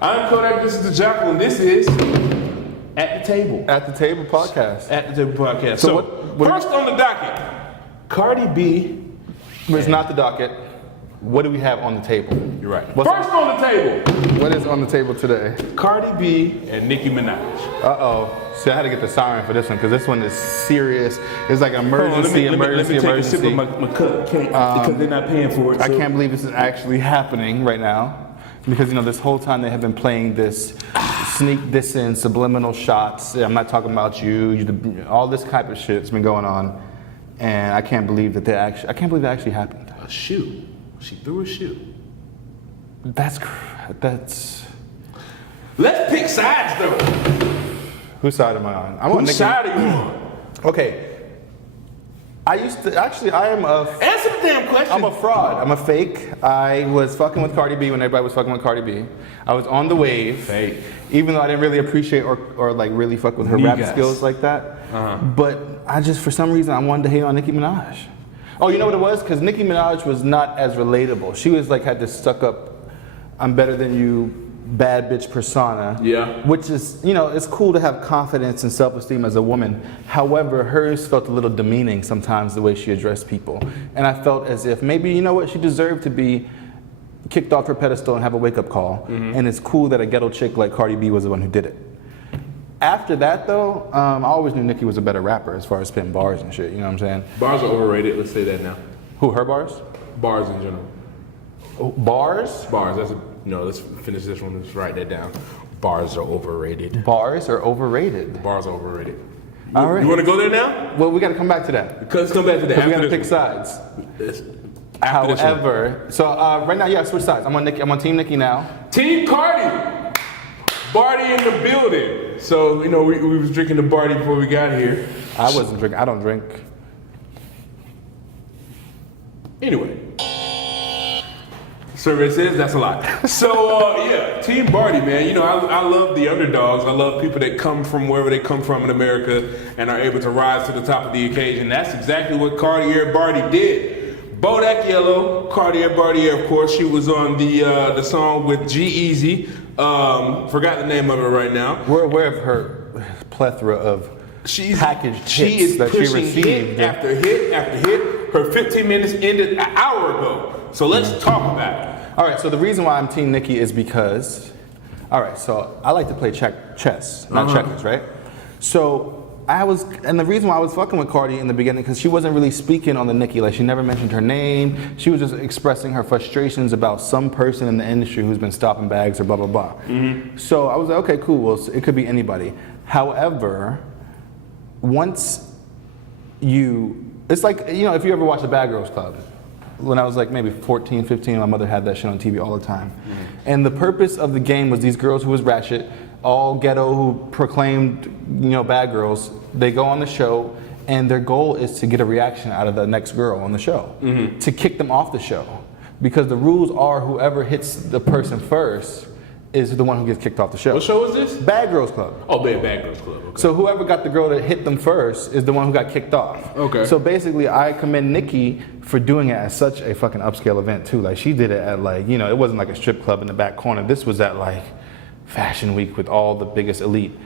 I'm Kodaq, this is the JACKAL, and this is At the Table. At the Table podcast. At the Table podcast. So what first on the docket, Cardi B. It's not the docket. What do we have on the table? You're right. First on the table. What is on the table today? Cardi B and Nicki Minaj. Uh-oh. See, I had to get the siren for this one because this one is serious. It's like emergency, Let me take a sip of my cup because they're not paying for it. I can't believe this is actually happening right now. Because, you know, this whole time they have been playing this sneak this in, subliminal shots. I'm not talking about you, all this type of shit's been going on. And I can't believe that I can't believe that actually happened. A shoe. She threw a shoe. That's. Let's pick sides though. Whose side am I on? I'm on Nicki. Whose side are you on? Okay. I am answer the damn question. I'm a fraud. I'm a fake. I was fucking with Cardi B when everybody was fucking with Cardi B. I was on the wave. Fake. Even though I didn't really appreciate or like really fuck with her rap skills like that. But I just, for some reason, I wanted to hate on Nicki Minaj. Oh, you know what it was? Because Nicki Minaj was not as relatable. She was like, had this stuck up, I'm better than you, bad bitch persona. Yeah. Which is, you know, it's cool to have confidence and self-esteem as a woman. However, hers felt a little demeaning sometimes the way she addressed people. And I felt as if maybe, you know what, she deserved to be kicked off her pedestal and have a wake-up call. And it's cool that a ghetto chick like Cardi B was the one who did it. After that though, I always knew Nicki was a better rapper as far as spitting bars and shit, you know what I'm saying? Bars are overrated, let's say that now. Who, her bars? Bars in general. Oh, bars? Bars, let's finish this one, let's write that down. Bars are overrated. Bars are overrated? Bars are overrated. All right. You want to go there now? Well, we got to come back to that. Let's come back to that. Because we got to pick sides. However, so right now, yeah, switch sides. I'm on Team Nicki now. Team Cardi. Barty in the building. So, you know, we was drinking the Barty before we got here. I wasn't drinking. I don't drink. Anyway. Survey says that's a lot. So, yeah, Team Barty, man. You know, I love the underdogs. I love people that come from wherever they come from in America and are able to rise to the top of the occasion. That's exactly what Cartier Barty did. Bodak Yellow, Cartier Barty, of course. She was on the song with G-Eazy. Forgot the name of it right now. We're aware of her plethora of packaged hits that she received. Hit after hit after hit. Her 15 minutes ended an hour ago. So let's talk about it. All right, so the reason why I'm Team Nicki is because, all right, so I like to play chess, not checkers, right? So and the reason why I was fucking with Cardi in the beginning, because she wasn't really speaking on the Nicki, like she never mentioned her name. She was just expressing her frustrations about some person in the industry who's been stopping bags or blah, blah, blah. So I was like, okay, cool, well, it could be anybody. However, once it's like, you know, if you ever watch the Bad Girls Club, when I was like maybe 14, 15, my mother had that shit on TV all the time. And the purpose of the game was these girls who was ratchet, all ghetto, who proclaimed, you know, bad girls, they go on the show and their goal is to get a reaction out of the next girl on the show, to kick them off the show. Because the rules are whoever hits the person first is the one who gets kicked off the show. What show is this? Bad Girls Club. Oh, Bad Girls Club. Okay. So whoever got the girl to hit them first is the one who got kicked off. Okay. So basically, I commend Nicki for doing it at such a fucking upscale event too. Like she did it at like, you know, it wasn't like a strip club in the back corner. This was at like Fashion Week with all the biggest elite.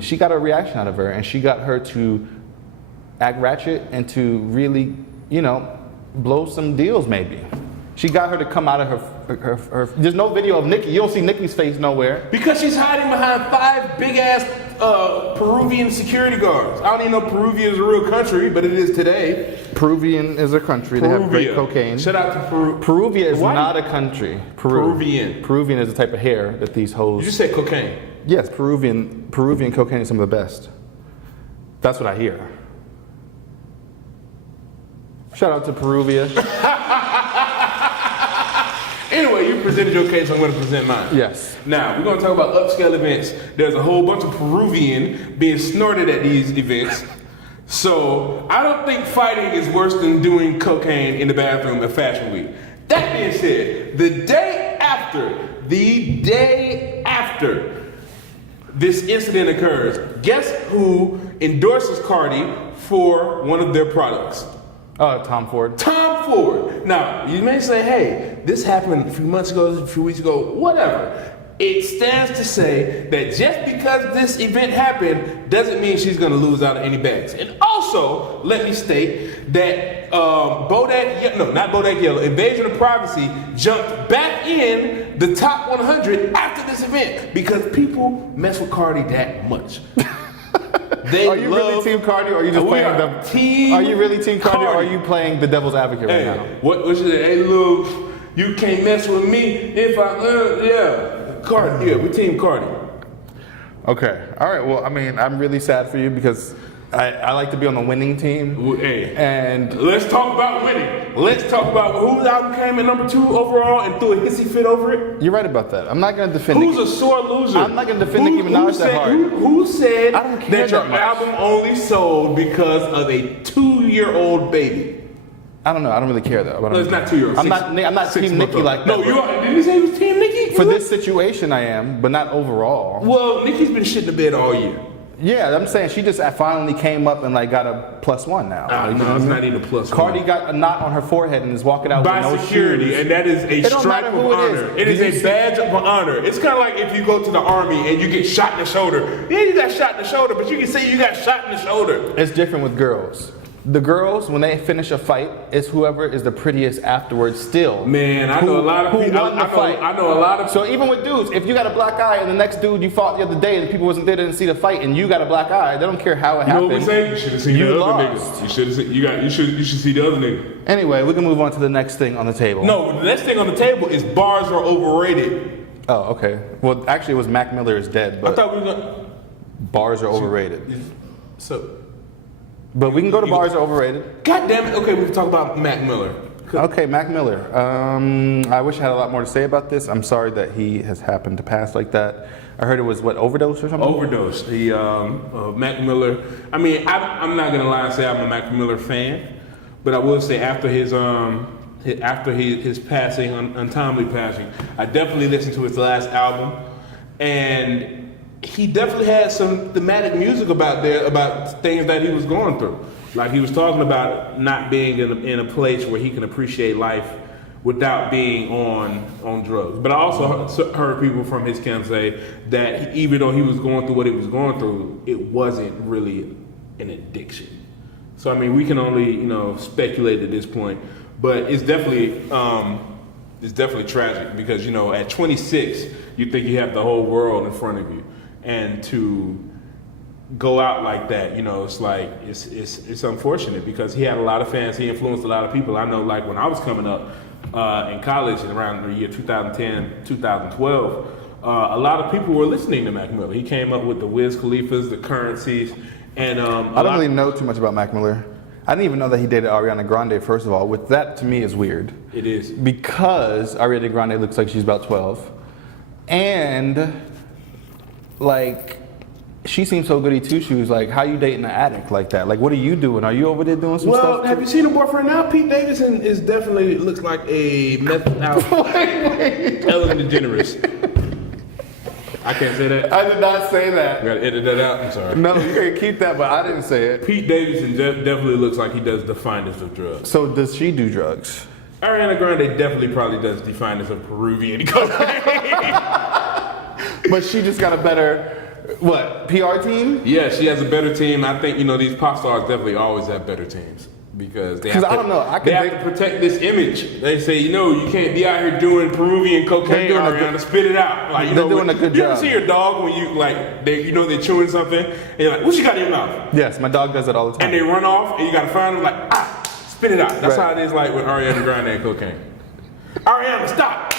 She got a reaction out of her, and she got her to act ratchet and to really, you know, blow some deals maybe. She got her to come out of her there's no video of Nicki. You don't see Nicki's face nowhere. Because she's hiding behind 5 big-ass Peruvian security guards. I don't even know Peruvian is a real country, but it is today. Peruvian is a country. They have great cocaine. Shout out to Peru. Peruvia is not a country. Peruvian. Peruvian is the type of hair that these hoes... You just said cocaine. Yes, Peruvian cocaine is some of the best. That's what I hear. Shout out to Peruvia. Anyway, you presented your case, I'm going to present mine. Yes. Now, we're going to talk about upscale events. There's a whole bunch of Peruvian being snorted at these events. So, I don't think fighting is worse than doing cocaine in the bathroom at Fashion Week. That being said, the day after this incident occurs, guess who endorses Cardi for one of their products? Tom Ford. Tom Ford. Now, you may say, hey, this happened a few months ago, a few weeks ago, whatever. it stands to say that just because this event happened doesn't mean she's going to lose out on any bags. And also, let me state that not Bodek Yellow, Invasion of Privacy jumped back in the top 100 after this event because people mess with Cardi that much. Are you really Team Cardi, or are you just playing the team? Are you really Team Cardi, or are Cardi. you playing the devil's advocate right now? What she said? Hey, look, you can't mess with me if I Cardi. Yeah, we Team Cardi. Okay. All right. Well, I mean, I'm really sad for you because I like to be on the winning team. Hey, and let's talk about winning. Let's talk about whose album came in number 2 overall and threw a hissy fit over it. You're right about that. I'm not going to defend Who's a sore loser? I'm not going to defend Nicki Minaj that hard. Who said I don't care that your that much. album only sold because of a 2-year-old baby? I don't know. I don't really care though. No, it's not 2-year-old. I'm not Team Nicki like that. No, you are. Didn't you say it was Team Nicki? For this situation, I am, but not overall. Well, Nicki's been shitting the bed all year. Yeah, I'm saying she just finally came up and like got a +1 now. Like, No, it's not even a +1. Cardi got a knot on her forehead and is walking out by with no security, shoes. and that is a don't stripe matter of who it honor. is. It is a badge of honor. It's kind of like if you go to the army and you get shot in the shoulder. Yeah, you got shot in the shoulder, but you can say you got shot in the shoulder. It's different with girls. The girls, when they finish a fight, it's whoever is the prettiest afterwards still. Man, I know a lot of people. Won the fight. I know a lot of. So even with dudes, if you got a black eye and the next dude you fought the other day and people wasn't there, didn't see the fight, and you got a black eye, they don't care how it You know happened. what we say? You should have seen You the other lost. niggas. You should have seen. You should see the other nigga. Anyway, we can move on to the next thing on the table. No, the next thing on the table is bars are overrated. Oh, okay. Well, actually, it was Mac Miller is dead, I but thought we were gonna. bars are overrated. So. But we can go to bars are overrated. God damn it. Okay, we can talk about Mac Miller. Okay, Mac Miller. I wish I had a lot more to say about this. I'm sorry that he has happened to pass like that. I heard it was, overdose or something? Overdose. The Mac Miller. I mean, I'm not gonna lie and say I'm a Mac Miller fan, but I will say after his passing, untimely passing, I definitely listened to his last album, and he definitely had some thematic music about things that he was going through. Like he was talking about not being in a place where he can appreciate life without being on drugs. But I also heard people from his camp say that even though he was going through what he was going through, it wasn't really an addiction. So I mean, we can only speculate at this point, but it's definitely tragic because at 26 you think you have the whole world in front of you, and to go out like that, it's like it's unfortunate because he had a lot of fans. He influenced a lot of people. I know, like when I was coming up in college in around the year 2010, 2012, a lot of people were listening to Mac Miller. He came up with the Wiz Khalifas, the Currencies, and I don't really know too much about Mac Miller. I didn't even know that he dated Ariana Grande, first of all, which that to me is weird. It is. Because Ariana Grande looks like she's about 12. And, like, she seems so goody two-shoes. Like, how you dating an addict like that? Like, what are you doing? Are you over there doing some stuff? Well, have you seen her boyfriend now? Pete Davidson is definitely looks like a meth out Ellen DeGeneres. I can't say that. I did not say that. I gotta edit that out. I'm sorry. No, you can keep that, but I didn't say it. Pete Davidson definitely looks like he does the finest of drugs. So does she do drugs? Ariana Grande definitely probably does the finest of Peruvian cocaine. But she just got a better, PR team? Yeah, she has a better team. I think, these pop stars definitely always have better teams. Because they have to, I don't know. They have to protect this image. They say, you can't be out here doing Peruvian cocaine, Ariana, spit it out. Like, they're doing a good job. You ever see your dog when you, they're chewing something, and you're like, what you got in your mouth? Yes, my dog does it all the time. And they run off, and you gotta find them spit it out. That's how it is like with Ariana Grande and cocaine. Ariana, stop!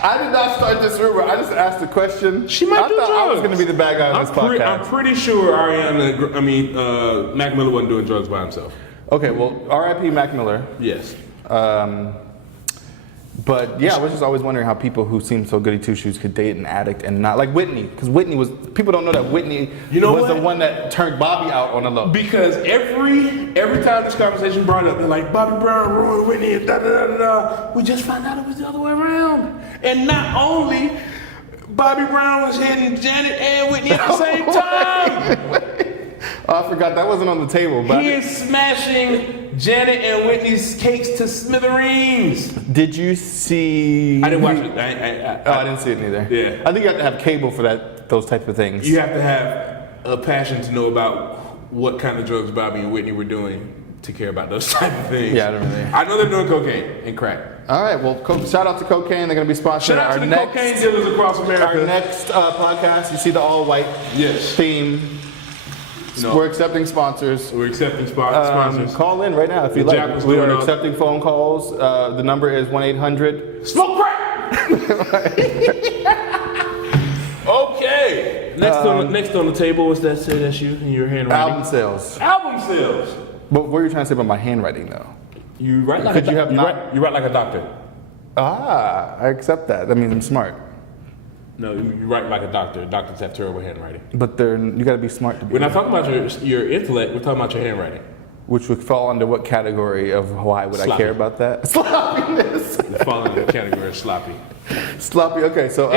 I did not start this rumor. I just asked a question. She might I do thought drugs. I was going to be the bad guy on this podcast. I'm pretty sure Mac Miller wasn't doing drugs by himself. Okay, well, R.I.P. Mac Miller. Yes. But yeah, I was just always wondering how people who seem so goody two shoes could date an addict and not like Whitney, because Whitney was. People don't know that Whitney was the one that turned Bobby out on the low. Because every time this conversation brought up, they're like, Bobby Brown ruined Whitney and da da da da. We just found out it was the other way around. And not only Bobby Brown was hitting Janet and Whitney at the same time. Oh, I forgot that wasn't on the table. But he is smashing Janet and Whitney's cakes to smithereens. Did you see? I didn't watch it. I didn't see it neither. Yeah. I think you have to have cable for those type of things. You have to have a passion to know about what kind of drugs Bobby and Whitney were doing to care about those type of things. Yeah, I don't really. I know they're doing cocaine and crack. All right, well, shout out to Cocaine. They're going to be sponsoring Shout out our to the next, cocaine dealers across America. our next podcast. You see the all-white Yes. theme. We're accepting sponsors. We're accepting sponsors. Call in right now if you like. JACKAL's We doing are all- accepting phone calls. The number is 1-800. Smoke crack! Okay. Next on the table, what's that say? That's you in your handwriting? Album sales. Album sales. But what are you trying to say about my handwriting, though? You write like Could a you have you not- write, you write like a doctor. Ah, I accept that. That means I'm smart. No, you write like a doctor. Doctors have terrible handwriting. But you got to be smart to be. We're not talking about your intellect. We're talking about your handwriting. Which would fall under what category of why would I Sloppy. care about that? Sloppiness. You fall into the category of sloppy. Sloppy. Okay, so Anyway,